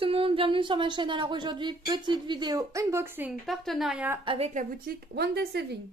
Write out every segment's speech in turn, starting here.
tout le monde, bienvenue sur ma chaîne. Alors aujourd'hui, petite vidéo unboxing partenariat avec la boutique One Day Saving.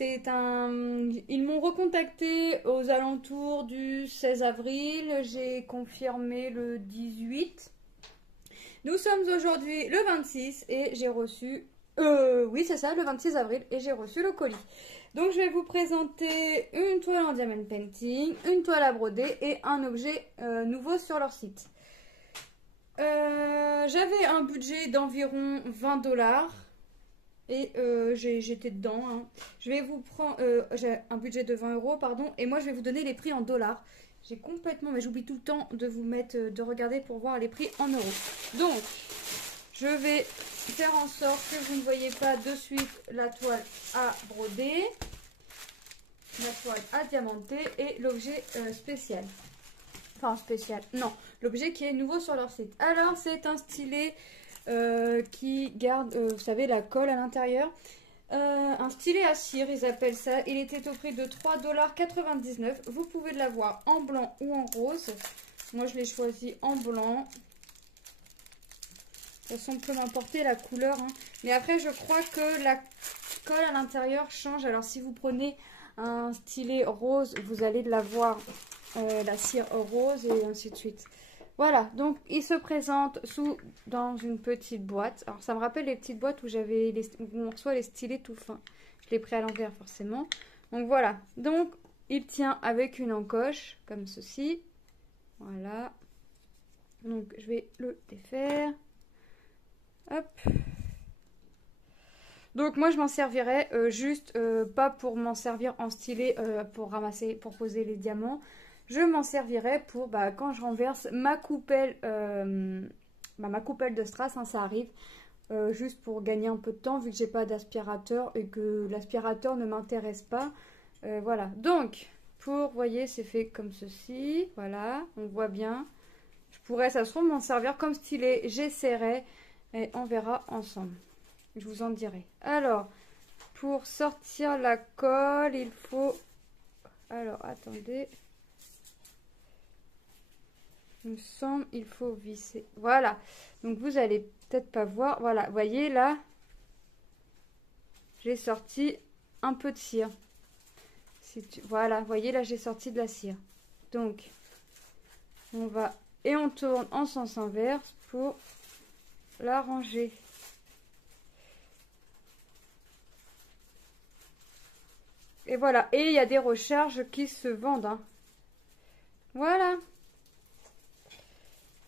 Ils m'ont recontacté aux alentours du 16 avril, j'ai confirmé le 18. Nous sommes aujourd'hui le 26 et j'ai reçu, oui c'est ça, le 26 avril et j'ai reçu le colis. Donc je vais vous présenter une toile en diamond painting, une toile à broder et un objet nouveau sur leur site. J'avais un budget d'environ 20$ et j'étais dedans. Hein. Je vais vous prendre, j'ai un budget de 20€, pardon, et moi je vais vous donner les prix en dollars. J'ai complètement, mais j'oublie tout le temps de vous mettre, de regarder pour voir les prix en euros. Donc, je vais faire en sorte que vous ne voyez pas de suite la toile à broder, la toile à diamanter et l'objet spécial. Enfin spécial, non, l'objet qui est nouveau sur leur site. Alors c'est un stylet qui garde, vous savez, la colle à l'intérieur. Un stylet à cire, ils appellent ça. Il était au prix de 3,99 $. Vous pouvez l'avoir en blanc ou en rose. Moi je l'ai choisi en blanc. De toute façon, peut m'importer la couleur. Hein. Mais après je crois que la colle à l'intérieur change. Alors si vous prenez un stylet rose, vous allez l'avoir la cire rose et ainsi de suite. Voilà, donc il se présente dans une petite boîte. Alors ça me rappelle les petites boîtes où on reçoit les stylets tout fins. Je l'ai pris à l'envers forcément. Donc voilà, donc il tient avec une encoche comme ceci. Voilà. Donc je vais le défaire. Hop. Donc moi je m'en servirai juste pas pour m'en servir en stylet pour ramasser, pour poser les diamants. Je m'en servirai pour quand je renverse ma coupelle, ma coupelle de strass, hein, ça arrive, juste pour gagner un peu de temps vu que j'ai pas d'aspirateur et que l'aspirateur ne m'intéresse pas. Voilà, donc vous voyez, c'est fait comme ceci, voilà, on voit bien. Je pourrais, ça se trouve, m'en servir comme stylet, j'essaierai et on verra ensemble. Je vous en dirai. Alors, pour sortir la colle, il faut... Alors, attendez... Il me semble il faut visser. Voilà. Donc vous allez peut-être pas voir. Voilà. Vous voyez là. J'ai sorti un peu de cire. Voilà. Vous voyez là j'ai sorti de la cire. Donc on va. Et on tourne en sens inverse pour la ranger. Et voilà. Et il y a des recharges qui se vendent. Hein. Voilà.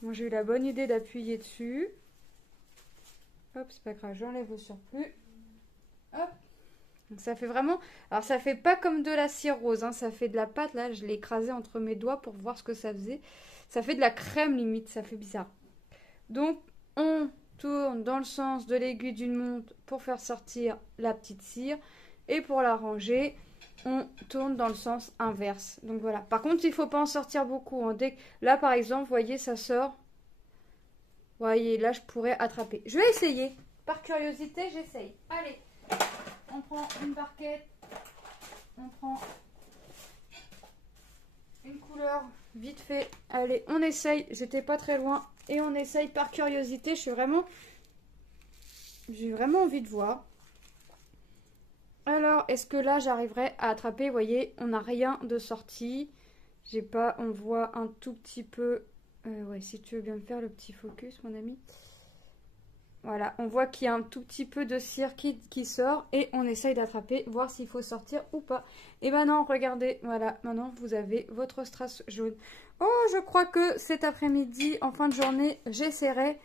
Moi, j'ai eu la bonne idée d'appuyer dessus. Hop, c'est pas grave, j'enlève le surplus. Hop. Donc ça fait vraiment... Alors, ça fait pas comme de la cire rose, hein, ça fait de la pâte. Là, je l'ai écrasé entre mes doigts pour voir ce que ça faisait. Ça fait de la crème limite, ça fait bizarre. Donc, on tourne dans le sens de l'aiguille d'une montre pour faire sortir la petite cire. Et pour la ranger... on tourne dans le sens inverse. Donc voilà. Par contre, il ne faut pas en sortir beaucoup. Hein. Là, par exemple, vous voyez, ça sort. Vous voyez, là, je pourrais attraper. Je vais essayer. Par curiosité, j'essaye. Allez, on prend une barquette. On prend une couleur vite fait. Allez, on essaye. J'étais pas très loin. Et on essaye par curiosité. J'ai vraiment envie de voir. Alors, est-ce que là, j'arriverai à attraper? Vous voyez, on n'a rien de sorti. J'ai pas, on voit un tout petit peu... ouais, si tu veux bien me faire le petit focus, mon ami. Voilà, on voit qu'il y a un tout petit peu de cire qui sort. Et on essaye d'attraper, voir s'il faut sortir ou pas. Et ben non, regardez, voilà, maintenant, vous avez votre strass jaune. Oh, je crois que cet après-midi, en fin de journée, j'essaierai...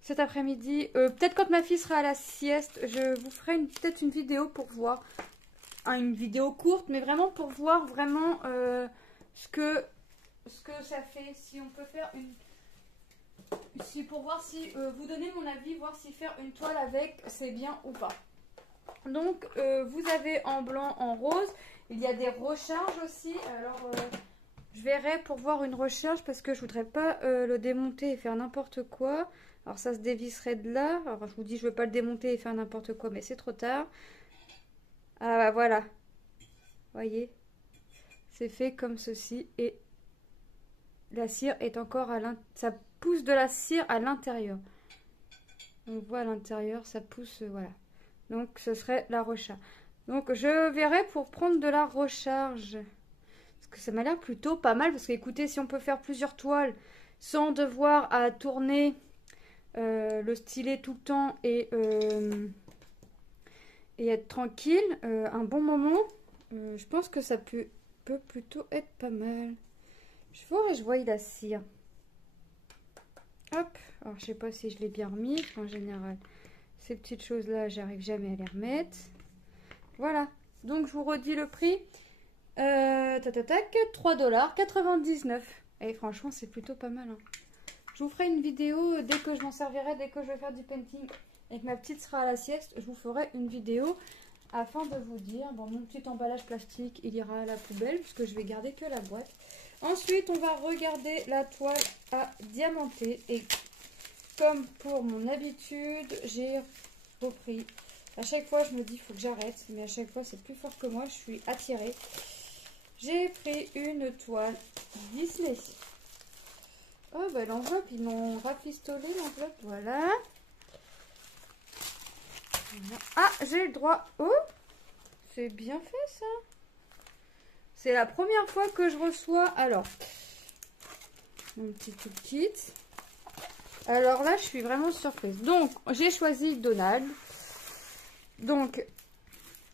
cet après-midi, peut-être quand ma fille sera à la sieste, je vous ferai peut-être une vidéo pour voir, une vidéo courte, mais vraiment pour voir vraiment ce que ça fait, si on peut faire pour voir si, vous donner mon avis, voir si faire une toile avec, c'est bien ou pas. Donc, vous avez en blanc, en rose, il y a des recharges aussi, alors... je verrai pour voir une recharge parce que je voudrais pas le démonter et faire n'importe quoi. Alors ça se dévisserait de là. Alors je vous dis je veux pas le démonter et faire n'importe quoi mais c'est trop tard. Ah bah voilà. Voyez. C'est fait comme ceci et la cire est encore à l'intérieur. Ça pousse de la cire à l'intérieur. On voit à l'intérieur, ça pousse, voilà. Donc, ce serait la recharge. Donc, je verrai pour prendre de la recharge. Parce que ça m'a l'air plutôt pas mal. Parce que, écoutez, si on peut faire plusieurs toiles sans devoir à tourner le stylet tout le temps et être tranquille, un bon moment, je pense que ça peut plutôt être pas mal. Je ferai, je vois la cire. Hop, alors je sais pas si je l'ai bien remis. En général, ces petites choses là, j'arrive jamais à les remettre. Voilà, donc je vous redis le prix. 3,99 $. Et franchement, c'est plutôt pas mal. Hein. Je vous ferai une vidéo dès que je m'en servirai, dès que je vais faire du painting et que ma petite sera à la sieste. Je vous ferai une vidéo afin de vous dire. Bon, mon petit emballage plastique, il ira à la poubelle puisque je vais garder que la boîte. Ensuite, on va regarder la toile à diamanter. Et comme pour mon habitude, j'ai repris. À chaque fois, je me dis, il faut que j'arrête. Mais à chaque fois, c'est plus fort que moi. Je suis attirée. J'ai pris une toile Disney. Oh, bah l'enveloppe, ils m'ont rafistolé l'enveloppe. Voilà. Ah, j'ai le droit. Oh, c'est bien fait ça. C'est la première fois que je reçois. Alors, mon petit kit. Alors là, je suis vraiment surprise. Donc, j'ai choisi Donald. Donc,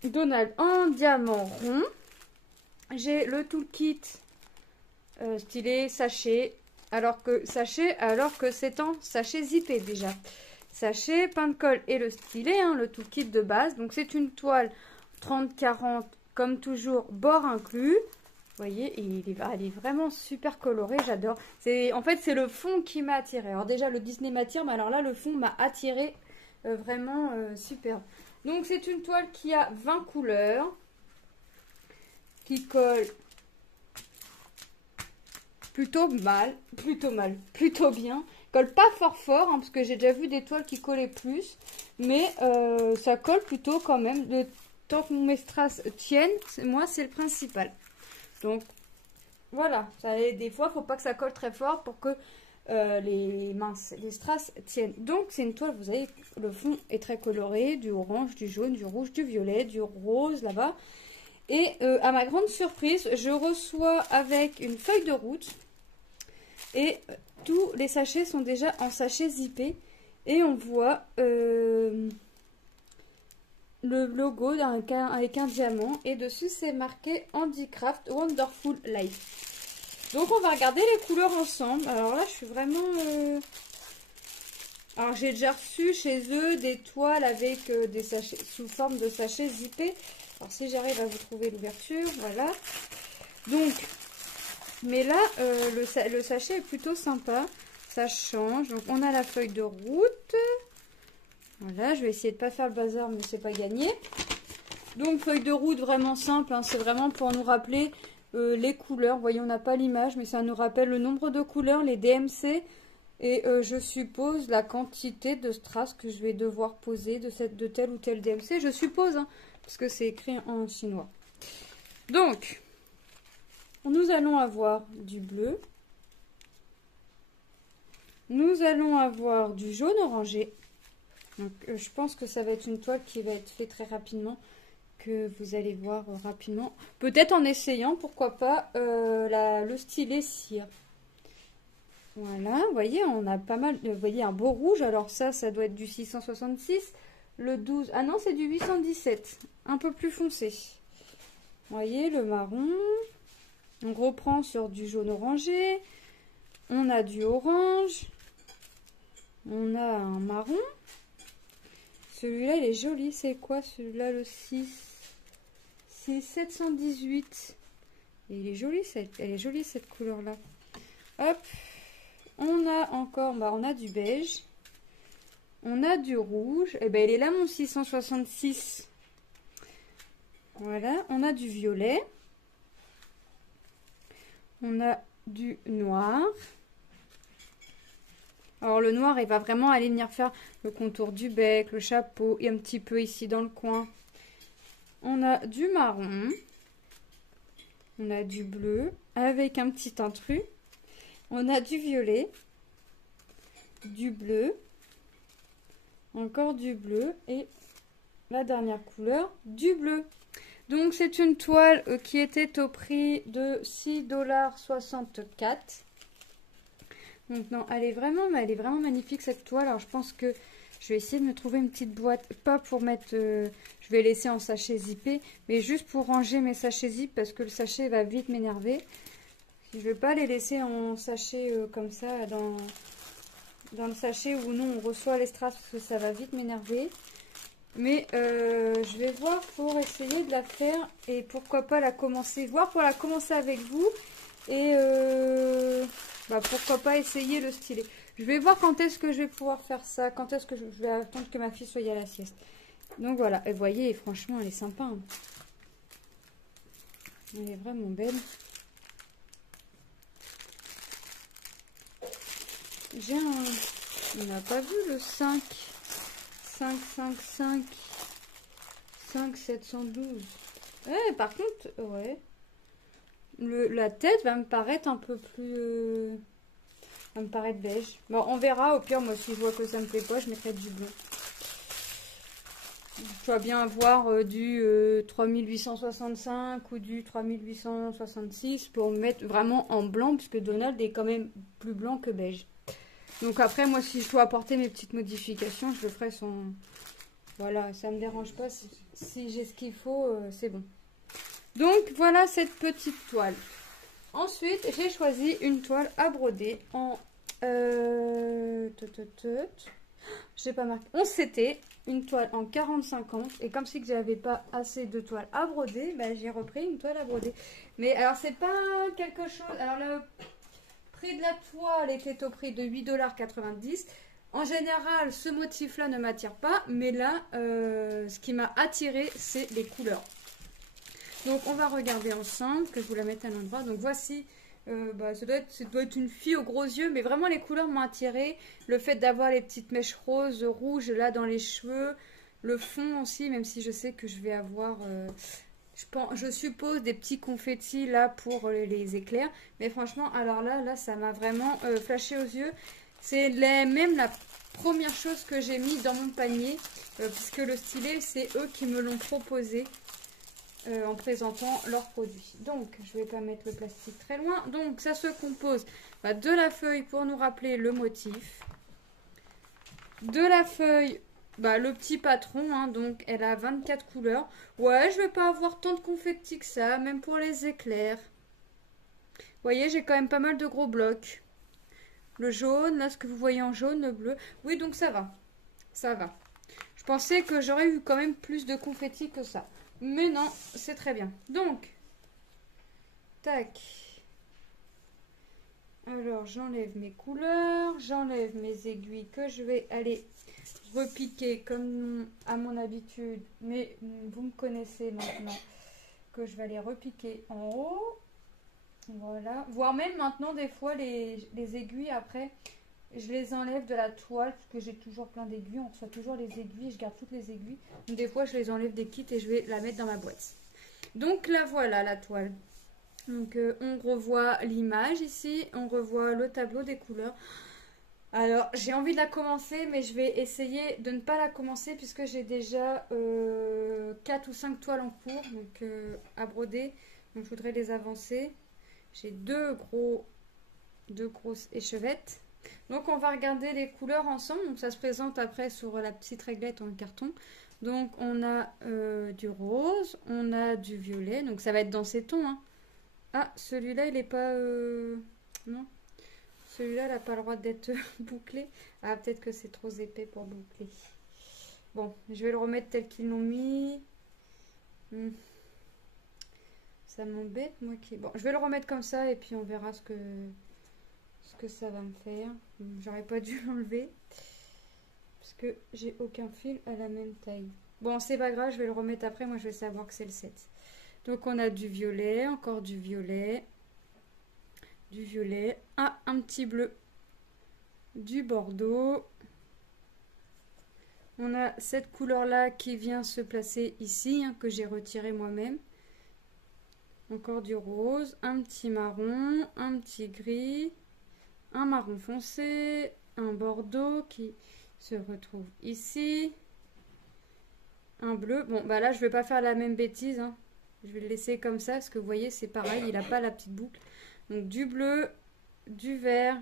Donald en diamant rond. J'ai le toolkit stylet sachet. Alors que c'est en sachet zippé déjà. Sachet, pain de colle et le stylet, hein, le toolkit de base. Donc, c'est une toile 30-40. Comme toujours, bord inclus. Vous voyez, elle est vraiment super colorée, j'adore. En fait, c'est le fond qui m'a attiré. Alors déjà, le Disney m'attire, mais alors là, le fond m'a attiré vraiment super. Donc, c'est une toile qui a 20 couleurs, qui colle plutôt bien. Colle pas fort, hein, parce que j'ai déjà vu des toiles qui collaient plus, mais ça colle plutôt quand même. Tant que mes strass tiennent, moi, c'est le principal. Donc, voilà. Des fois, il ne faut pas que ça colle très fort pour que les strass tiennent. Donc, c'est une toile, vous voyez, le fond est très coloré. Du orange, du jaune, du rouge, du violet, du rose, là-bas. Et à ma grande surprise, je reçois avec une feuille de route. Et tous les sachets sont déjà en sachet zippé. Et on voit... le logo avec un diamant et dessus c'est marqué Handicraft Wonderful Life. Donc on va regarder les couleurs ensemble. Alors là je suis vraiment alors j'ai déjà reçu chez eux des toiles avec des sachets sous forme de sachets zippés. Alors si j'arrive à vous trouver l'ouverture, voilà. Donc mais là le sachet est plutôt sympa, ça change. Donc on a la feuille de route. Voilà, je vais essayer de ne pas faire le bazar, mais c'est pas gagné. Donc, feuille de route vraiment simple, hein, c'est vraiment pour nous rappeler les couleurs. Vous voyez, on n'a pas l'image, mais ça nous rappelle le nombre de couleurs, les DMC. Et je suppose la quantité de strass que je vais devoir poser de tel ou tel DMC. Je suppose, hein, parce que c'est écrit en chinois. Donc, nous allons avoir du bleu. Nous allons avoir du jaune orangé. Donc, je pense que ça va être une toile qui va être faite très rapidement, que vous allez voir rapidement. Peut-être en essayant, pourquoi pas, le stylet cire. Voilà, vous voyez, on a pas mal, vous voyez, un beau rouge. Alors ça doit être du 666. Le 12, ah non, c'est du 817. Un peu plus foncé. Vous voyez, le marron. On reprend sur du jaune orangé. On a du orange. On a un marron. Celui-là, il est joli. C'est quoi celui-là, le 6? C'est 718. Et il est joli, elle est jolie cette couleur-là. Hop. On a encore, on a du beige. On a du rouge. Et ben, il est là, mon 666. Voilà. On a du violet. On a du noir. Alors le noir, il va vraiment aller venir faire le contour du bec, le chapeau et un petit peu ici dans le coin. On a du marron. On a du bleu avec un petit intrus. On a du violet, du bleu, encore du bleu et la dernière couleur, du bleu. Donc c'est une toile qui était au prix de 6,64 $. Donc non, elle est vraiment magnifique cette toile. Alors je pense que je vais essayer de me trouver une petite boîte, pas pour mettre, je vais laisser en sachet zippé, mais juste pour ranger mes sachets zip parce que le sachet va vite m'énerver. Je ne vais pas les laisser en sachet comme ça dans le sachet où nous on reçoit les strass parce que ça va vite m'énerver. Mais je vais voir pour essayer de la faire et pourquoi pas la commencer, voir pour la commencer avec vous et pourquoi pas essayer le stylet. Je vais voir quand est-ce que je vais pouvoir faire ça, quand est-ce que je vais attendre que ma fille soit à la sieste. Donc voilà, et vous voyez, franchement elle est sympa. Hein. Elle est vraiment belle. J'ai un... On n'a pas vu le 5. 5, 5, 5. 5, 712. Par contre, ouais. La tête va me paraître un peu plus... va me paraître beige. Bon, on verra. Au pire, moi, si je vois que ça me plaît pas, je mettrai du bleu. Je dois bien avoir du 3865 ou du 3866 pour me mettre vraiment en blanc, puisque Donald est quand même plus blanc que beige. Donc après, moi, si je dois apporter mes petites modifications, je le ferai sans... Voilà, ça me dérange pas. Si j'ai ce qu'il faut, c'est bon. Donc, voilà cette petite toile. Ensuite, j'ai choisi une toile à broder en... j'ai pas marqué. 11 CT, une toile en 40-50. Et comme si que j'avais pas assez de toile à broder, bah, j'ai repris une toile à broder. Mais alors, c'est pas quelque chose... Alors, le prix de la toile était au prix de 8,90 $. En général, ce motif-là ne m'attire pas, mais là, ce qui m'a attiré, c'est les couleurs. Donc, on va regarder ensemble, que je vous la mette à l'endroit. Donc, voici, ça doit être une fille aux gros yeux, mais vraiment, les couleurs m'ont attiré. Le fait d'avoir les petites mèches roses, rouges, là, dans les cheveux. Le fond aussi, même si je sais que je vais avoir... je suppose des petits confettis là pour les éclairs. Mais franchement, alors là ça m'a vraiment flashé aux yeux. C'est même la première chose que j'ai mis dans mon panier. Puisque le stylet, c'est eux qui me l'ont proposé en présentant leurs produits. Donc, je ne vais pas mettre le plastique très loin. Donc, ça se compose de la feuille pour nous rappeler le motif. De la feuille... le petit patron, hein, donc elle a 24 couleurs. Ouais, je vais pas avoir tant de confettis que ça, même pour les éclairs. Vous voyez, j'ai quand même pas mal de gros blocs. Le jaune, là, ce que vous voyez en jaune, le bleu. Oui, donc ça va. Ça va. Je pensais que j'aurais eu quand même plus de confettis que ça. Mais non, c'est très bien. Donc, tac. Alors, j'enlève mes couleurs, j'enlève mes aiguilles que je vais aller repiquer comme à mon habitude, mais vous me connaissez maintenant, que je vais aller repiquer en haut. Voilà, voire même maintenant des fois les aiguilles après je les enlève de la toile parce que j'ai toujours plein d'aiguilles, on reçoit toujours les aiguilles, je garde toutes les aiguilles, donc des fois je les enlève des kits et je vais la mettre dans ma boîte. Donc là voilà la toile. Donc on revoit l'image ici, on revoit le tableau des couleurs. Alors, j'ai envie de la commencer, mais je vais essayer de ne pas la commencer puisque j'ai déjà 4 ou 5 toiles en cours donc, à broder. Donc, je voudrais les avancer. J'ai deux grosses échevettes. Donc, on va regarder les couleurs ensemble. Donc, ça se présente après sur la petite réglette en carton. Donc, on a du rose, on a du violet. Donc, ça va être dans ces tons. Hein. Ah, celui-là, il n'est pas... Non. Celui-là, il n'a pas le droit d'être bouclé. Ah, peut-être que c'est trop épais pour boucler. Bon, je vais le remettre tel qu'ils l'ont mis. Ça m'embête, moi qui... Bon, je vais le remettre comme ça et puis on verra ce que ça va me faire. J'aurais pas dû l'enlever. Parce que j'ai aucun fil à la même taille. Bon, c'est pas grave, je vais le remettre après. Moi, je vais savoir que c'est le 7. Donc, on a du violet, encore du violet. Du violet, un petit bleu, du bordeaux. On a cette couleur là qui vient se placer ici, hein, que j'ai retiré moi-même. Encore du rose, un petit marron, un petit gris. un marron foncé, un bordeaux qui se retrouve ici, un bleu. Bon, bah là, je vais pas faire la même bêtise, hein. Je vais le laisser comme ça, parce que vous voyez, c'est pareil, il n'a pas la petite boucle. Donc, du bleu, du vert,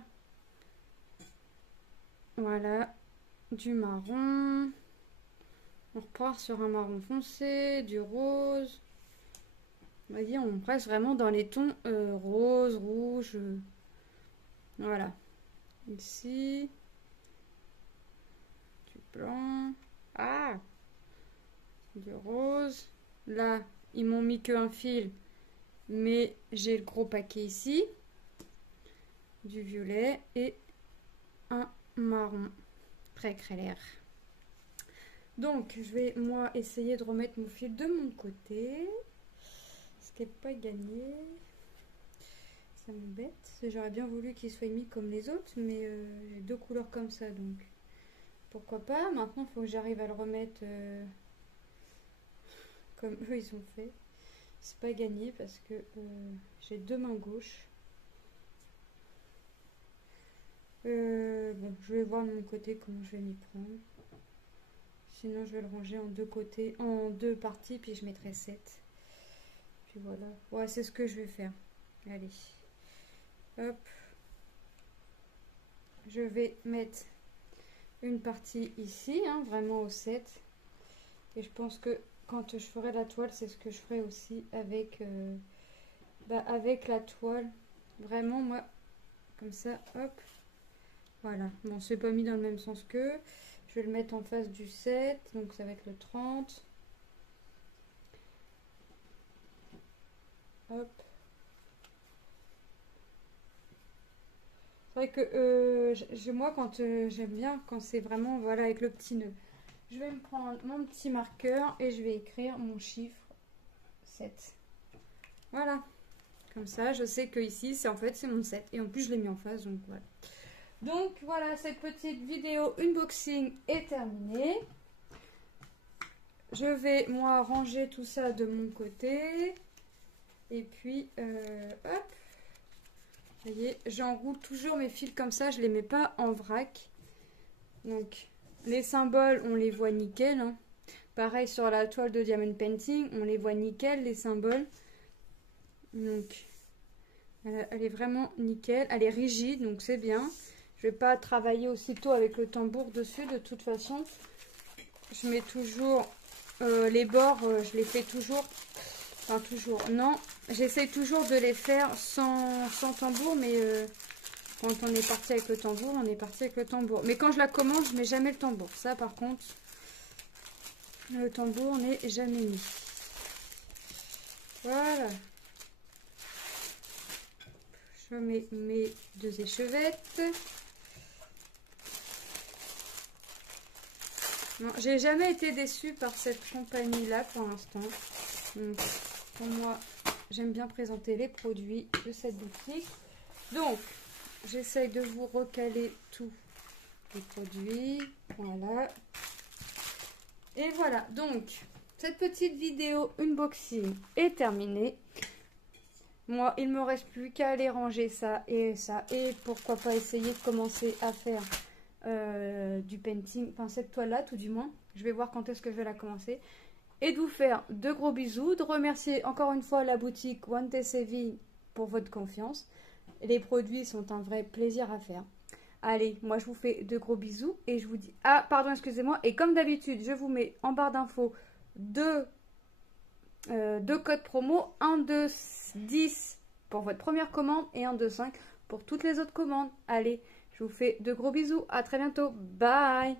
voilà, du marron. On repart sur un marron foncé, du rose. Vous voyez, on reste vraiment dans les tons rose, rouge. Voilà. Ici. Du blanc. Ah! Du rose. Là, ils m'ont mis qu'un fil. Mais j'ai le gros paquet ici. Du violet et un marron très clair. Donc, je vais, moi, essayer de remettre mon fil de mon côté. Ce qui n'est pas gagné. Ça m'embête. J'aurais bien voulu qu'il soit mis comme les autres, mais j'ai deux couleurs comme ça, donc pourquoi pas. Maintenant, il faut que j'arrive à le remettre comme eux, ils ont fait. C'est pas gagné parce que j'ai deux mains gauches. Bon, je vais voir de mon côté comment je vais m'y prendre. Sinon, je vais le ranger en deux côtés, en deux parties, puis je mettrai 7. Puis voilà. Ouais, c'est ce que je vais faire. Allez. Hop. Je vais mettre une partie ici, hein, vraiment au 7. Et je pense que quand je ferai la toile, c'est ce que je ferai aussi avec, avec la toile. Vraiment, moi, comme ça, hop. Voilà. Bon, c'est pas mis dans le même sens que. Je vais le mettre en face du 7, donc ça va être le 30. Hop. C'est vrai que moi, quand j'aime bien, quand c'est vraiment, voilà, avec le petit nœud. Je vais me prendre mon petit marqueur et je vais écrire mon chiffre 7. Voilà. Comme ça, je sais que ici, c'est en fait, c'est mon 7. Et en plus, je l'ai mis en face, donc voilà. Donc voilà, cette petite vidéo unboxing est terminée. Je vais, moi, ranger tout ça de mon côté. Et puis, hop. Vous voyez, j'enroule toujours mes fils comme ça, je ne les mets pas en vrac. Donc, les symboles, on les voit nickel, hein. Pareil sur la toile de Diamond Painting, on les voit nickel, les symboles. Donc, elle est vraiment nickel. Elle est rigide, donc c'est bien. Je vais pas travailler aussitôt avec le tambour dessus, de toute façon. Je mets toujours les bords, je les fais toujours. Enfin, toujours, non. J'essaie toujours de les faire sans tambour, mais quand on est parti avec le tambour, on est parti avec le tambour. Mais quand je la commande, je mets jamais le tambour. Ça, par contre, le tambour n'est jamais mis. Voilà. Je mets mes deux échevettes. Non, j'ai jamais été déçue par cette compagnie-là pour l'instant. Pour moi, j'aime bien présenter les produits de cette boutique. Donc, j'essaye de vous recaler tous les produits. Voilà. Et voilà. Donc, cette petite vidéo unboxing est terminée. Moi, il ne me reste plus qu'à aller ranger ça. Et pourquoi pas essayer de commencer à faire du painting. Enfin, cette toile-là, tout du moins. Je vais voir quand est-ce que je vais la commencer. Et de vous faire de gros bisous, de remercier encore une fois la boutique One TCV pour votre confiance. Les produits sont un vrai plaisir à faire. Allez, moi je vous fais de gros bisous et je vous dis... Ah, pardon, excusez-moi. Et comme d'habitude, je vous mets en barre d'infos deux codes promo. Un de 10 pour votre première commande et un de 5 pour toutes les autres commandes. Allez, je vous fais de gros bisous. À très bientôt. Bye!